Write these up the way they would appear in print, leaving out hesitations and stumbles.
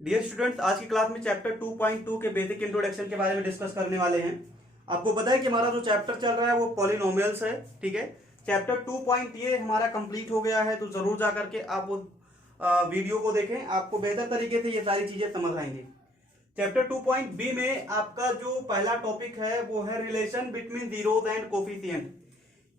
Dear students, आज की class में चैप्टर 2.2 के बेसिक इंट्रोडक्शन के बारे में डिस्कस करने वाले हैं। आपको पता है कि हमारा जो चैप्टर चल रहा है वो पॉलिनोमियल्स है। ठीक है, चैप्टर 2 पॉइंट ये हमारा कंप्लीट हो गया है, तो जरूर जा करके आप वो वीडियो को देखें, आपको बेहतर तरीके से ये सारी चीजें समझ आएंगी। चैप्टर 2.b में आपका जो पहला टॉपिक है वो है relation between zeros and coefficient.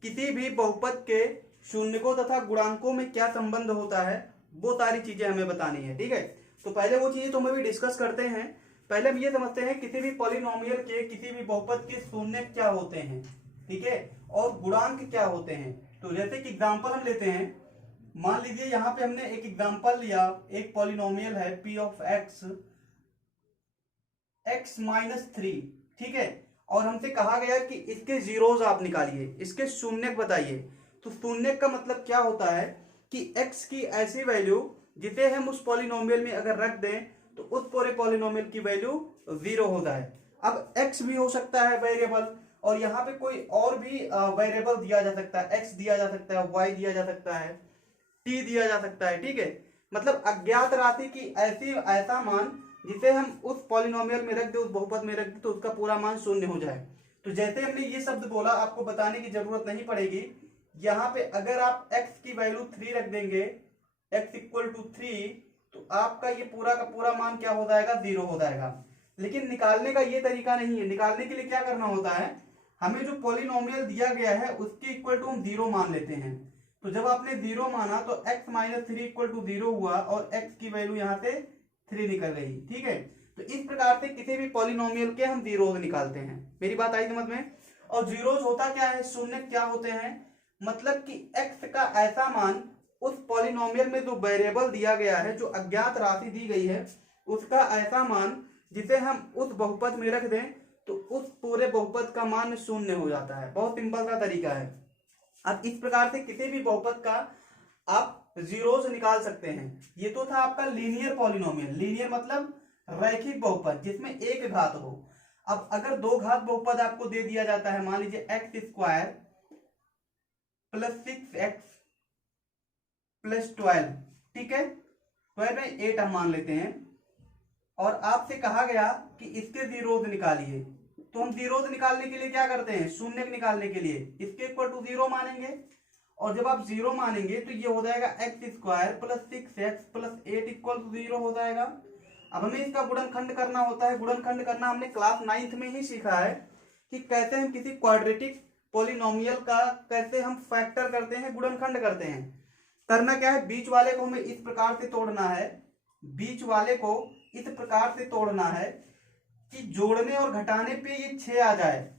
किसी भी बहुपद के शून्यकों तथा गुणांकों में क्या संबंध होता है, वो सारी चीजें हमें बतानी है। ठीक है, तो पहले वो चीजें तो हम अभी डिस्कस करते हैं। पहले हम ये समझते हैं किसी भी पॉलिनोमियल के, किसी भी बहुपद के शून्य क्या होते हैं, ठीक है, और गुणांक क्या होते हैं। तो जैसे कि एग्जांपल हम लेते हैं, मान लीजिए यहाँ पे हमने एक एग्जांपल लिया, एक पॉलिनोमियल है p ऑफ x -3, ठीक है, और हमसे कहा गया कि इसके जीरोज आप निकालिए, इसके शून्यक बताइए। तो शून्यक का मतलब क्या होता है कि x की ऐसी वैल्यू जिसे हम उस पॉलिनोमियल में अगर रख दें तो उस पूरे पॉलिनोमियल की वैल्यू 0 होता है। अब x भी हो सकता है वेरिएबल, और यहाँ पे कोई और भी वेरिएबल दिया जा सकता है, x दिया जा सकता है, y दिया जा सकता है, t दिया जा सकता है। ठीक है, मतलब अज्ञात राशि की ऐसा मान जिसे हम उस पॉलिनोमियल में रख दे, उस बहुपद में रख दे, तो उसका पूरा मान शून्य हो जाए। तो जैसे हमने ये शब्द बोला, आपको बताने की जरूरत नहीं पड़ेगी। यहाँ पे अगर आप x की वैल्यू 3 रख देंगे, x इक्वल टू 3, तो आपका ये पूरा का पूरा मान क्या हो जाएगा, 0 हो जाएगा। लेकिन निकालने का ये तरीका नहीं है। निकालने के लिए क्या करना होता है, हमें जो पॉलिनोमियल दिया गया है उसके इक्वल टू हम 0 मान लेते हैं। तो जब आपने 0 माना तो x माइनस 3 इक्वल टू 0 हुआ, और x की वैल्यू यहाँ से 3 निकल गई। ठीक है, तो इस प्रकार से किसी भी पॉलिनोमियल के हम जीरोज निकालते हैं। मेरी बात आई समझ में। और जीरोज होता क्या है, शून्य क्या होते हैं, मतलब कि x का ऐसा मान उस पॉलिनोमियल में जो वेरिएबल दिया गया है, जो अज्ञात राशि दी गई है, उसका ऐसा मान जिसे हम उस बहुपद में रख दें तो उस पूरे बहुपद का मान शून्य हो जाता है। बहुत सिंपल सा तरीका है। अब इस प्रकार से किसी भी बहुपद का आप जीरोज निकाल सकते हैं। ये तो था आपका लीनियर पॉलिनोमियल। लीनियर मतलब रैखिक बहुपद जिसमें एक घात हो। अब अगर दो घात बहुपद आपको दे दिया जाता है, मान लीजिए x square plus 6x plus 12, ठीक है, 12 में 8 हम मान लेते हैं, और आपसे कहा गया कि इसके जीरोज निकालिए। तो हम जीरोज निकालने के लिए क्या करते हैं, शून्य निकालने के लिए इसके इक्वल टू 0 मानेंगे, और जब आप 0 मानेंगे तो ये हो जाएगा x square plus 6x plus 8 equal to 0 हो जाएगा। अब हमें इसका गुणनखंड करना होता है। गुणनखंड करना हमने क्लास 9th में ही सीखा है कि कैसे हम किसी क्वाड्रेटिक पॉलिनोमियल का कैसे हम फैक्टर करते हैं, गुणनखंड करते हैं। करना क्या है, बीच वाले को हमें इस प्रकार से तोड़ना है, बीच वाले को इस प्रकार से तोड़ना है कि जोड़ने और घटाने पे ये 6 आ जाए,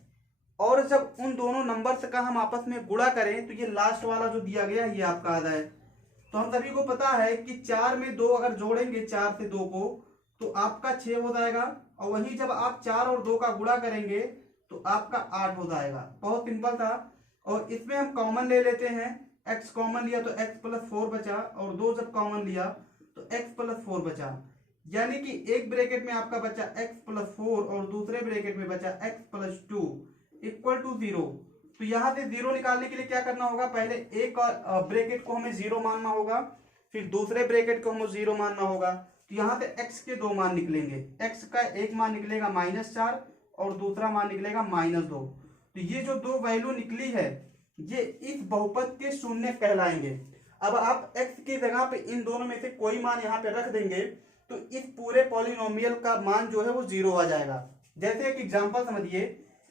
और जब उन दोनों नंबर्स का हम आपस में गुणा करें तो ये लास्ट वाला जो दिया गया है ये आपका आ जाए। तो हम सभी को पता है कि 4 में 2 अगर जोड़ेंगे, 4 से 2 को, तो आपका 6 हो जाएगा, और वहीं जब आप 4 और 2 का गुणा करेंगे तो आपका 8 हो जाएगा। बहुत सिंपल था। और इसमें हम कॉमन ले लेते हैं, x कॉमन लिया तो x प्लस 4 बचा, और 2 जब कॉमन लिया तो x प्लस 4 बचा, यानी कि एक ब्रैकेट में आपका बचा x प्लस 4 और दूसरे ब्रैकेट में बचा x प्लस 2 इक्वल टू 0। तो यहाँ से 0 निकालने के लिए क्या करना होगा, पहले एक ब्रैकेट को हमें 0 मानना होगा, फिर दूसरे ब्रैकेट को हमें 0 मानना होगा। तो यहाँ से x के 2 मान निकलेंगे। x का एक मान निकलेगा -4 और दूसरा मान निकलेगा -2। तो ये जो दो वैल्यू निकली है ये इस बहुपद के शून्य कहलाएंगे। अब आप x की जगह पे इन दोनों में से कोई मान यहाँ पे रख देंगे तो इस पूरे पॉलिनोमियल का मान जो है वो 0 आ जाएगा। जैसे एक एग्जांपल समझिए,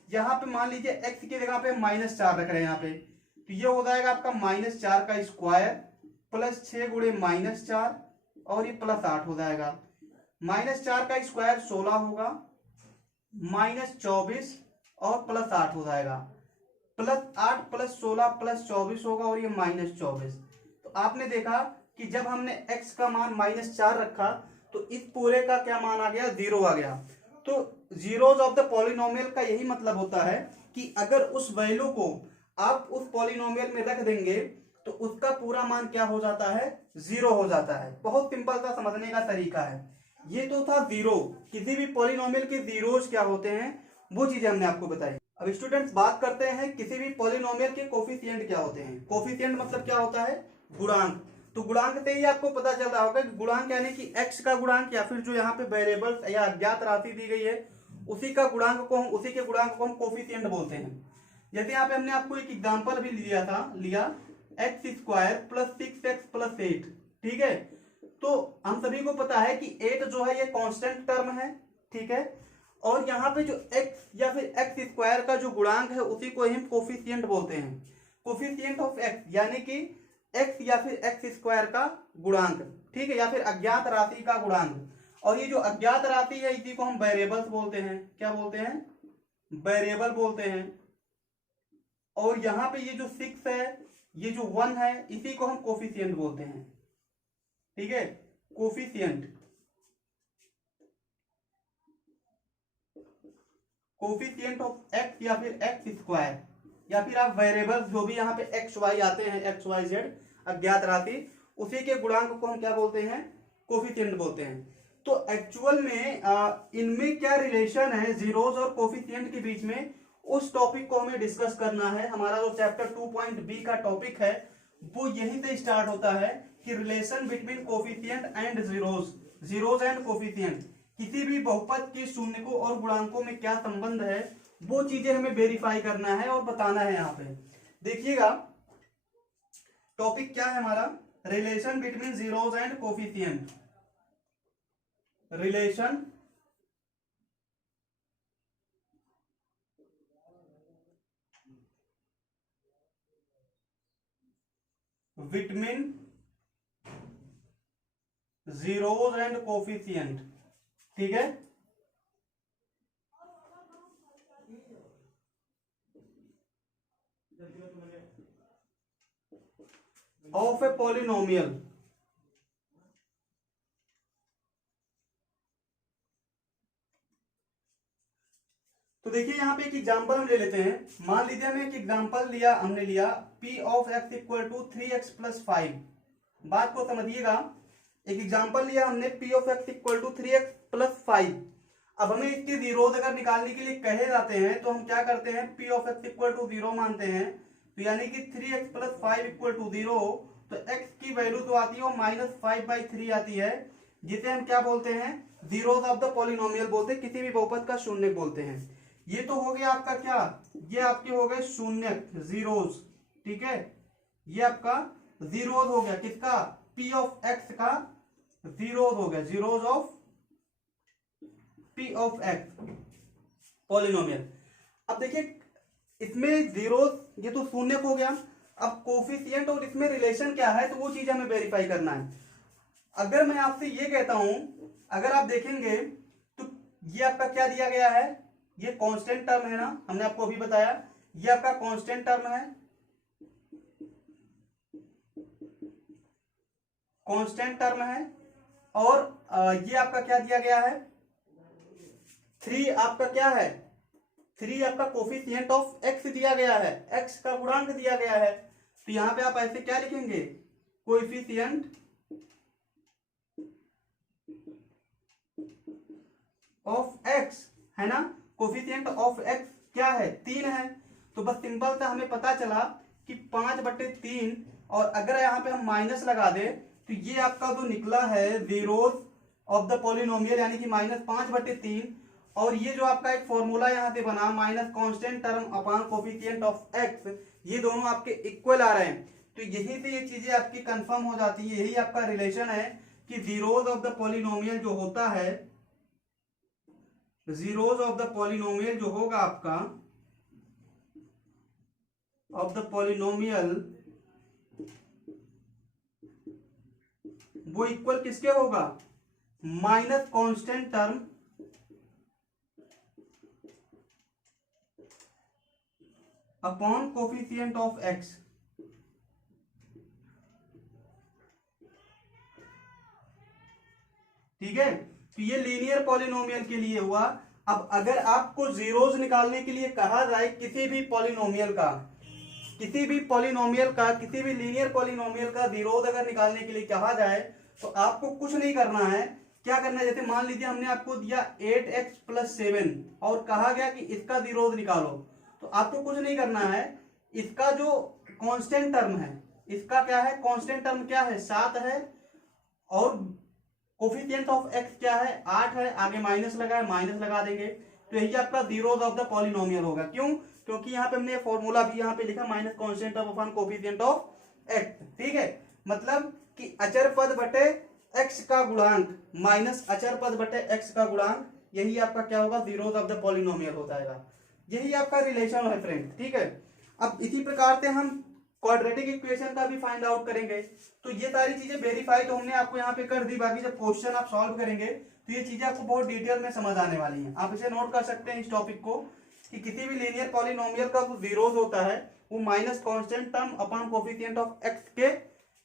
यहाँ पे मान लीजिए x की जगह पे -4 रख रहे हैं यहाँ पे, तो ये हो जाएगा आपका -4 का स्क्वायर प्लस 6 गुणे -4, और ये प्लस 8 हो जाएगा। -4 का स्क्वायर 16 होगा, -24 और प्लस 8 हो जाएगा, प्लस 8 प्लस 16 प्लस 24 होगा, और ये -24। तो आपने देखा कि जब हमने x का मान -4 रखा तो इस पूरे का क्या मान आ गया, 0 आ गया। तो जीरोज ऑफ द पॉलिनोमियल का यही मतलब होता है कि अगर उस वैल्यू को आप उस पॉलिनोमियल में रख देंगे तो उसका पूरा मान क्या हो जाता है, 0 हो जाता है। बहुत सिंपल सा समझने का तरीका है। ये तो था जीरो। किसी भी पॉलिनोमियल के जीरोज क्या होते हैं वो चीजें हमने आपको बताई। अब स्टूडेंट्स बात करते हैं किसी भी पॉलिनोमियल के कोफिशिएंट क्या होते हैं। कोफिशिएंट मतलब क्या होता है, गुणांक। तो गुणांक से ही आपको पता चल रहा होगा कि गुणांक यानी कि x का गुणांक या फिर जो यहाँ पे वेरिएबल या अज्ञात राशि दी गई है उसी के गुणांक को हम कोफिशिएंट बोलते हैं। जैसे यहाँ पे हमने आपको एक एग्जांपल भी लिया x square plus 6x plus 8, ठीक है। तो हम सभी को पता है कि 8 जो है ये कांस्टेंट टर्म है, ठीक है, और यहाँ पे जो x या फिर एक्स स्क्वायर का जो गुणांक है उसी को हम कोफिशिएंट बोलते हैं। कोफिशिएंट ऑफ x यानी कि x या फिर एक्स स्क्वायर का गुणांक, ठीक है, या फिर अज्ञात राशि का गुणांक। और ये जो अज्ञात राशि है इसी को हम वेरिएबल्स बोलते हैं। क्या बोलते हैं? वेरिएबल बोलते हैं। और यहाँ पे ये जो 6 है, ये जो 1 है, इसी को हम कोफिशिएंट बोलते हैं, ठीक है, कोफिशिएंट। कोफिशिएंट ऑफ x या फिर एक्स स्क्वायर, या फिर आप वेरिएबल्स जो भी यहाँ पे एक्स वाई आते हैं, एक्स वाई जेड अज्ञात राशि, उसी के गुणांक को हम क्या बोलते हैं? कोफिशिएंट बोलते हैं। तो एक्चुअल में इनमें क्या रिलेशन है जीरोस और कोफिशिएंट के बीच में, उस टॉपिक को हमें डिस्कस करना है। हमारा जो चैप्टर 2.b का टॉपिक है वो यहीं से स्टार्ट होता है कि relation between coefficient and zeros and coefficient, किसी भी बहुपद के शून्यकों और गुणांकों में क्या संबंध है वो चीजें हमें वेरीफाई करना है और बताना है। यहाँ पे देखिएगा टॉपिक क्या है हमारा, relation between zeros and coefficient. Relation between zeros and coefficient, ठीक है। ऑफ ए पॉलिनोमियल, तो देखिए यहाँ पे एक एग्जांपल हम ले लेते हैं। मान लीजिए हमें एक एग्जांपल हमने लिया p of x equal to 3x plus 5। बात को समझिएगा, एक एग्जांपल लिया हमने p of x equal to 3x plus 5। अब हमें इसके जीरोस अगर निकालने के लिए कहे जाते हैं तो हम क्या करते हैं, p of x equal to 0 मानते हैं, तो यानी कि 3x प्लस 5 इक्वल टू 0, तो x की वैल्यू जो आती है वो -5/3 आती है, जिसे हम क्या बोलते हैं, जीरोस ऑफ द पॉलिनोमियल बोलते हैं, किसी भी बहुपद का शून्यक बोलते हैं। ये तो हो गया आपका क्या, ये आपके हो गए शून्यक, जीरोस, ठीक है। ये आपका जीरोस हो गया किसका, p ऑफ x का जीरोस हो गया, zeros of p of x polynomial. अब देखिए इसमें जीरोस, ये तो शून्यक हो गया। अब कोफिशिएंट और इसमें रिलेशन क्या है, तो वो चीज हमें वेरीफाई करना है। अगर मैं आपसे ये कहता हूं, अगर आप देखेंगे तो ये आपका क्या दिया गया है, ये कांस्टेंट टर्म है ना, हमने आपको अभी बताया, ये आपका कांस्टेंट टर्म है, कांस्टेंट टर्म है। और ये आपका क्या दिया गया है, 3 आपका क्या है, 3 आपका कोफिशिएंट ऑफ x दिया गया है, x का गुणांक दिया गया है। तो यहां पे आप ऐसे क्या लिखेंगे, कोफिशिएंट ऑफ x, है ना, कोफिशिएंट ऑफ x क्या है, 3 है। तो बस सिंपल सा हमें पता चला कि 5/3, और अगर यहाँ पे हम माइनस लगा दे तो ये आपका जो निकला है जीरोस ऑफ द पॉलिनोमियल, यानी कि -5/3। और ये जो आपका एक फॉर्मूला यहाँ से बना minus constant term upon coefficient of x, ये दोनों आपके इक्वल आ रहे हैं। तो यही से ये चीजें आपकी कंफर्म हो जाती है, यही आपका रिलेशन है कि जीरोस ऑफ द पॉलिनोमियल जो होता है, जीरोस ऑफ द पॉलिनोमियल जो होगा आपका, ऑफ द पॉलिनोमियल, वो इक्वल किसके होगा, minus constant term upon coefficient of x। ठीक है, तो ये लीनियर पॉलिनोमियल के लिए हुआ। अब अगर आपको जीरोस निकालने के लिए कहा जाए किसी भी पॉलिनोमियल का, किसी भी लीनियर पॉलिनोमियल का जीरोस अगर निकालने के लिए कहा जाए तो आपको कुछ नहीं करना है। क्या करना है, जैसे मान लीजिए हमने आपको दिया 8x प्लस 7 और कहा गया कि इसका जीरोस निकालो, तो आपको कुछ नहीं करना है, इसका जो कांस्टेंट टर्म है, इसका क्या है, कांस्टेंट टर्म क्या है 7 है, और कोफिशिएंट ऑफ एक्स क्या है 8 है, आगे माइनस लगा है, माइनस लगा देंगे, तो यही आपका जीरोस ऑफ द पॉलिनोमियल होगा। क्यों? क्योंकि यहाँ पे हमने फॉर्मूला भी यहाँ पे लिखा minus constant term upon coefficient of x. ठीक है, मतलब कि अचर पद बटे एक्स का गुणांक माइनस अचर पद बटे एक्स का गुणांक, यही आपका क्या होगा, जीरोस ऑफ द पॉलिनोमियल हो जाएगा। यही आपका रिलेशन है फ्रेंड। ठीक है, अब इसी प्रकार से हम क्वाड्रेटिक इक्वेशन का भी फाइंड आउट करेंगे। तो ये सारी चीजें वेरीफाई तो हमने आपको यहाँ पे कर दी, बाकी जब क्वेश्चन आप सॉल्व करेंगे तो ये चीजें आपको बहुत डिटेल में समझ आने वाली हैं। आप इसे नोट कर सकते हैं इस टॉपिक को, कि किसी भी लीनियर पॉलिनोमियल का जो जीरोस होता है वो minus constant term upon coefficient of x के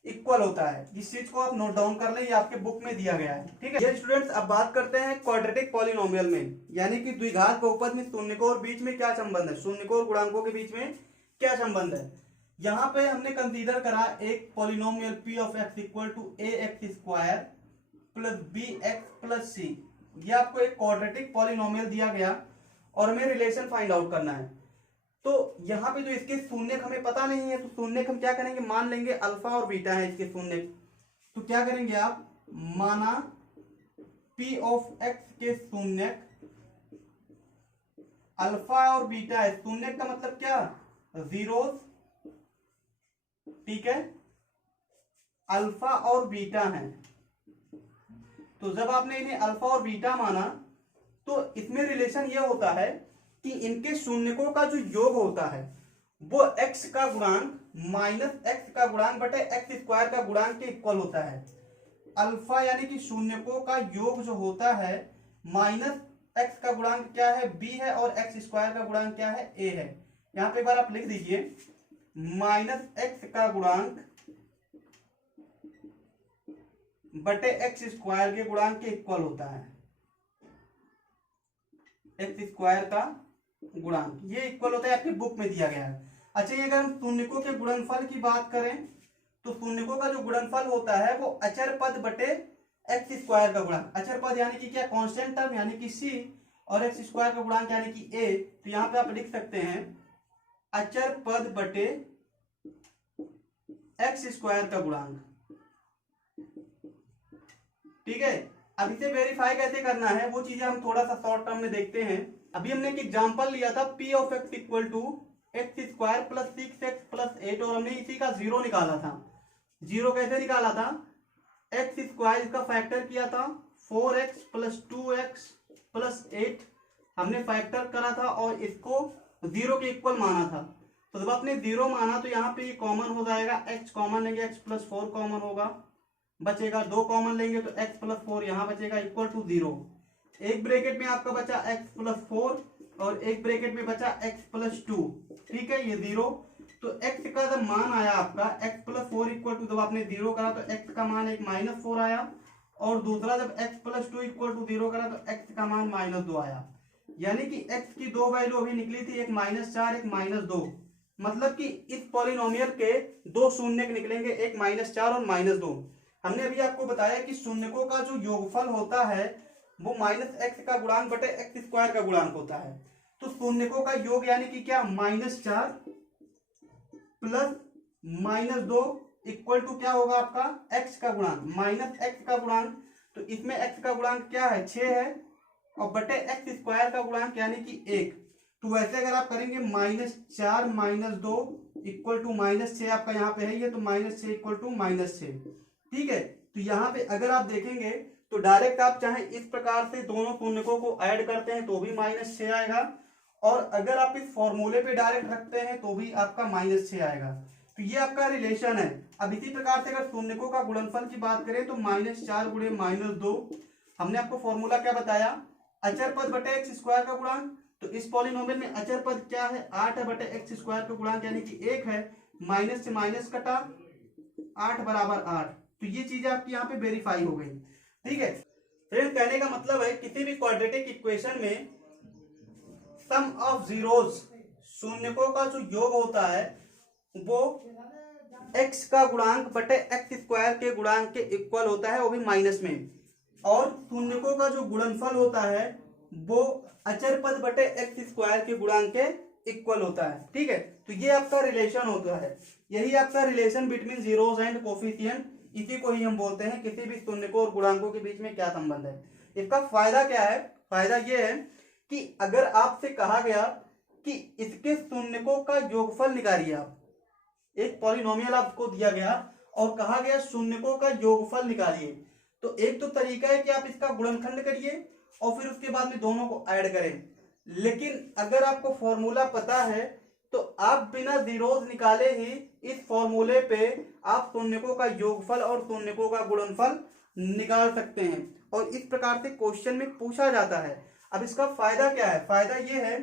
इक्वल होता है। इस चीज को आप नोट डाउन कर लें, ये आपके बुक में दिया गया है। ठीक है, ये स्टूडेंट्स अब बात करते हैं क्वाड्रेटिक पॉलिनोमियल में, यानी कि द्विघात बहुपद में शून्यकों और बीच में क्या संबंध है, शून्यकों और गुणांकों के बीच में क्या संबंध है। यहाँ पे हमने कंसीडर करा एक polynomial P of X equal to A X square plus B X plus C. ये आपको एक क्वाड्रेटिक पॉलिनोमियल दिया गया और हमें रिलेशन फाइंड आउट करना है। तो यहाँ पे जो इसके शून्यक हमें पता नहीं है, तो शून्यक हम क्या करेंगे, मान लेंगे अल्फा और बीटा है इसके शून्यक। तो क्या करेंगे आप, माना पी ऑफ एक्स के शून्यक अल्फा और बीटा है। शून्यक का मतलब क्या, जीरोस। ठीक है, अल्फा और बीटा है। तो जब आपने इन्हें अल्फा और बीटा माना तो इसमें रिलेशन यह होता है कि इनके शून्यकों का जो योग होता है वो x का गुणांक माइनस एक्स का गुणांक बटे एक्स स्क्वायर का गुणांक के इक्वल होता है। अल्फा यानी कि शून्यकों का योग जो होता है माइनस एक्स का गुणांक क्या है, b है, और एक्स स्क्वायर का गुणांक क्या है, a है। यहां पे एक बार आप लिख दीजिए, माइनस एक्स का गुणांक बटे एक्स स्क्वायर के गुणांक के इक्वल होता है, एक्स स्क्वायर का गुणांक ये इक्वल होता है, आपकी बुक में दिया गया है। अच्छा, ये अगर हम शून्यकों के गुणनफल की बात करें तो शून्यकों का जो गुणनफल होता है वो अचर पद बटे एक्स स्क्वायर का गुणांक, अचर पद यानी कि क्या, कांस्टेंट टर्म यानी कि c, और एक्स स्क्वायर का गुणांक यानी कि a। तो यहां पे आप लिख सकते हैं अचर पद बटे एक्स स्क्वायर का गुणांक। ठीक है, अब इसे वेरीफाई कैसे करना है वो चीजें हम थोड़ा सा शॉर्ट टर्म में देखते हैं। अभी हमने एक एग्जांपल लिया था p of x equal to X square plus 6x plus 8, और हमने इसी का जीरो निकाला था। जीरो कैसे निकाला था, एक्स स्क्वायर इसका फैक्टर किया था 4x प्लस 2x प्लस 8, हमने फैक्टर करा था और इसको जीरो के इक्वल माना था। तो जब आपने जीरो माना तो यहाँ पे ये कॉमन हो जाएगा, x कॉमन लेंगे, x प्लस 4 कॉमन होगा, बचेगा 2 कॉमन लेंगे तो x प्लस 4 यहाँ बचेगा इक्वल टू 0। एक ब्रैकेट में आपका बचा x प्लस 4 और एक ब्रैकेट में बचा x प्लस 2। ठीक है, ये 0। तो x का जब मान आया आपका x प्लस 4 इक्वल टू, जब आपने 0 करा तो x का मान एक माइनस 4 आया, और दूसरा जब x प्लस 2 इक्वल टू 0 करा तो x का मान माइनस 2 आया। यानी कि x की दो वैल्यू अभी निकली थी, एक -4 एक -2। मतलब कि इस पॉलिनोमियल के दो शून्यक निकलेंगे, एक -4 और -2। हमने अभी आपको बताया कि शून्यकों का जो योगफल होता है वो माइनस एक्स का गुणांक बटे एक्स स्क्वायर का गुणांक होता है। तो शून्यकों का योग यानी कि क्या, -4 प्लस -2 इक्वल टू क्या होगा आपका, एक्स का गुणांक माइनस एक्स का गुणांक। तो इसमें एक्स का गुणांक क्या है, 6 है, और बटे एक्स स्क्वायर का गुणांक यानी कि 1। तो वैसे अगर आप करेंगे -4 -2 इक्वल टू -6, आपका यहाँ पे है ये, तो -6 इक्वल टू -6। ठीक है, तो यहाँ पे अगर आप देखेंगे तो डायरेक्ट आप चाहे इस प्रकार से दोनों शून्यकों को ऐड करते हैं तो भी -6 आएगा, और अगर आप इस फॉर्मूले पे डायरेक्ट रखते हैं तो भी आपका -6 आएगा। तो ये आपका रिलेशन है। अब इसी प्रकार से अगर शून्यकों का गुणनफल की बात करें तो -4 गुणे -2, हमने आपको फॉर्मूला क्या बताया, अचर पद बटे एक्स स्क्वायर का गुणांक। तो इस पॉलिनोमियल में अचर पद क्या है, 8 है, बटे एक्स स्क्वायर का गुणांक यानी कि 1 है, माइनस से माइनस कटा, 8 बराबर 8। तो ये चीजें आपकी यहाँ पे वेरीफाई हो गई। ठीक है फ्रेंड, कहने का मतलब है किसी भी क्वाड्रेटिक इक्वेशन में सम ऑफ जीरोस, शून्यकों का जो योग होता है वो x का गुणांक बटे एक्स स्क्वायर के गुणांक के इक्वल होता है, वो भी माइनस में। और शून्यकों का जो गुणनफल होता है वो अचर पद बटे एक्स स्क्वायर के गुणांक के इक्वल होता है। ठीक है, तो ये आपका रिलेशन होता है। यही आपका relation between zeros and coefficient, इसी को ही हम बोलते हैं किसी भी शून्यकों और गुणांकों के बीच में क्या संबंध है। इसका फायदा क्या है, फायदा ये है कि अगर आपसे कहा गया कि इसके शून्यकों का योगफल निकालिए, आप एक पॉलिनोमियल आपको दिया गया और कहा गया शून्यकों का योगफल निकालिए, तो एक तो तरीका है कि आप इसका गुणनखंड करिए और फिर उसके बाद में दोनों को ऐड करें। लेकिन अगर आपको फॉर्मूला पता है तो आप बिना जीरोज निकाले ही इस फॉर्मूले पे आप शून्यकों का योगफल और शून्यकों का गुणनफल निकाल सकते हैं, और इस प्रकार से क्वेश्चन में पूछा जाता है। अब इसका फायदा क्या है, फायदा ये है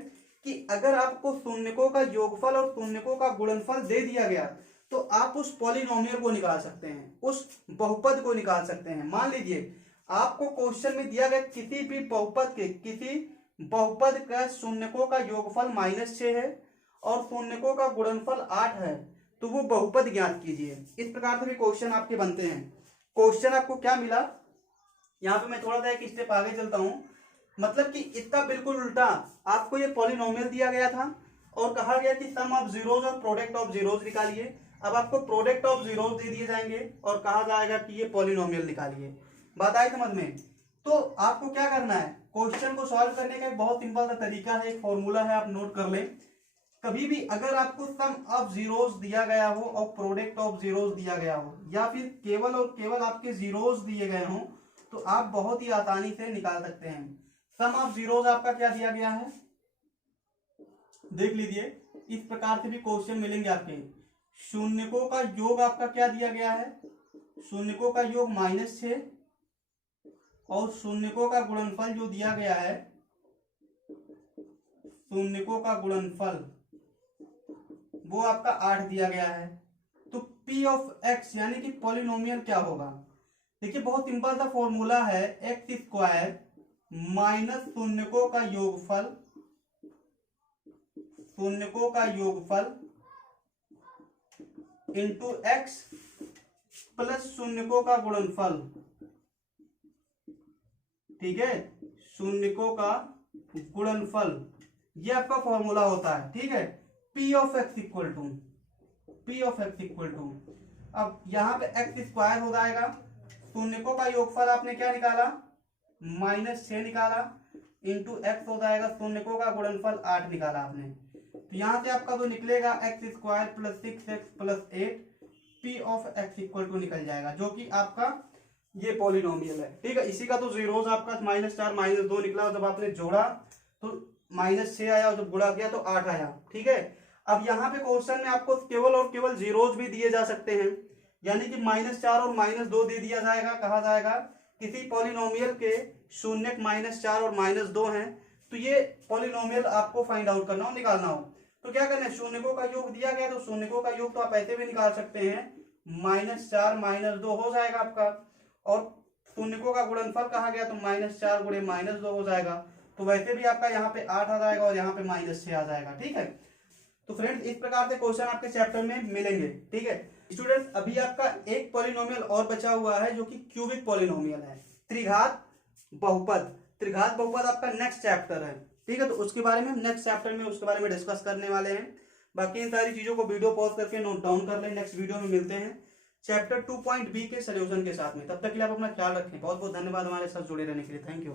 कि अगर आपको शून्यकों का योगफल और शून्यकों का गुणनफल दे दिया गया तो आप उस पॉलिनोमियल को निकाल सकते हैं, उस बहुपद को निकाल सकते हैं। मान लीजिए आपको क्वेश्चन में दिया गया किसी भी बहुपद के, किसी बहुपद का शून्यकों का योगफल -6 है और शून्यकों का गुणनफल 8 है, तो वो बहुपद ज्ञात कीजिए। इस प्रकार से भी क्वेश्चन आपके बनते हैं। क्वेश्चन आपको क्या मिला, यहाँ पे मैं थोड़ा सा एक स्टेप आगे चलता हूं। मतलब कि इसका बिल्कुल उल्टा, आपको ये पॉलिनोमियल दिया गया था और कहा गया कि सम ऑफ जीरोज और प्रोडक्ट ऑफ जीरोज निकालिए। अब आपको प्रोडक्ट ऑफ जीरोज दे दिए जाएंगे और कहा जाएगा कि ये पॉलिनोमियल निकालिए। बात आई समझ में? तो आपको क्या करना है, क्वेश्चन को सॉल्व करने का एक बहुत सिंपल सा तरीका है, एक फॉर्मूला है, आप नोट कर लें। कभी भी अगर आपको सम ऑफ जीरोज दिया गया हो और प्रोडक्ट ऑफ जीरोज दिया गया हो, या फिर केवल और केवल आपके जीरोज दिए गए हों, तो आप बहुत ही आसानी से निकाल सकते हैं। सम ऑफ जीरोज आपका क्या दिया गया है, देख लीजिए। इस प्रकार से भी क्वेश्चन मिलेंगे आपके। शून्यकों का योग आपका क्या दिया गया है, शून्यकों का योग -6 और शून्यकों का गुणनफल जो दिया गया है, शून्यकों का गुणनफल वो आपका 8 दिया गया है। तो P ऑफ x यानी कि पॉलिनोमियल क्या होगा, देखिए बहुत सिंपल सा फॉर्मूला है, एक्स स्क्वायर माइनस शून्यकों का योगफल, शून्यकों का योगफल इंटू एक्स प्लस शून्यकों का गुणनफल। ठीक है, शून्यकों का गुणनफल, ये आपका फॉर्मूला होता है। ठीक है, P of x equal to, P of x equal to, अब यहाँ पे x स्क्वायर हो जाएगा, शून्यकों का योगफल आपने क्या निकाला, -6 निकाला, इंटू एक्स हो जाएगा, शून्यकों का गुणनफल 8 निकाला आपने। तो यहाँ से आपका जो निकलेगा X square plus 6x plus 8, P of x equal to निकल जाएगा, जो कि आपका ये पॉलिनोमियल है। ठीक है, इसी का तो जीरोज आपका -4 -2 निकला, और जब आपने जोड़ा तो -6 आया और जब गुणा किया तो 8 आया। ठीक है, अब यहाँ पे क्वेश्चन में आपको केवल और केवल जीरोज भी दिए जा सकते हैं, यानी कि -4 और -2 दे दिया जाएगा। कहा जाएगा किसी पॉलिनोमियल के शून्यक -4 और -2 हैं, तो ये पॉलिनोमियल आपको फाइंड आउट करना हो, निकालना हो, तो क्या करना है, शून्यकों का योग दिया गया तो शून्यकों का योग तो आप ऐसे भी निकाल सकते हैं, -4 -2 हो जाएगा आपका, और शून्यकों का गुणनफल कहा गया तो -4 गुणे -2 हो जाएगा, तो वैसे भी आपका यहाँ पे 8 आ जाएगा और यहाँ पे -6 आ जाएगा। ठीक है, तो फ्रेंड्स इस प्रकार से क्वेश्चन आपके चैप्टर में मिलेंगे। ठीक है स्टूडेंट्स, अभी आपका एक पॉलिनोमियल और बचा हुआ है जो कि क्यूबिक पॉलिनोमियल है, त्रिघात बहुपद। त्रिघात बहुपद आपका नेक्स्ट चैप्टर है। ठीक है, तो उसके बारे में हम नेक्स्ट चैप्टर में उसके बारे में डिस्कस करने वाले हैं। बाकी इन सारी चीजों को वीडियो पॉज करके नोट डाउन कर लें। नेक्स्ट वीडियो में मिलते हैं चैप्टर 2.b के सोल्यूशन के साथ में। तब तक के लिए आप अपना ख्याल रखें। बहुत बहुत धन्यवाद हमारे साथ जुड़े रहने के लिए। Thank you.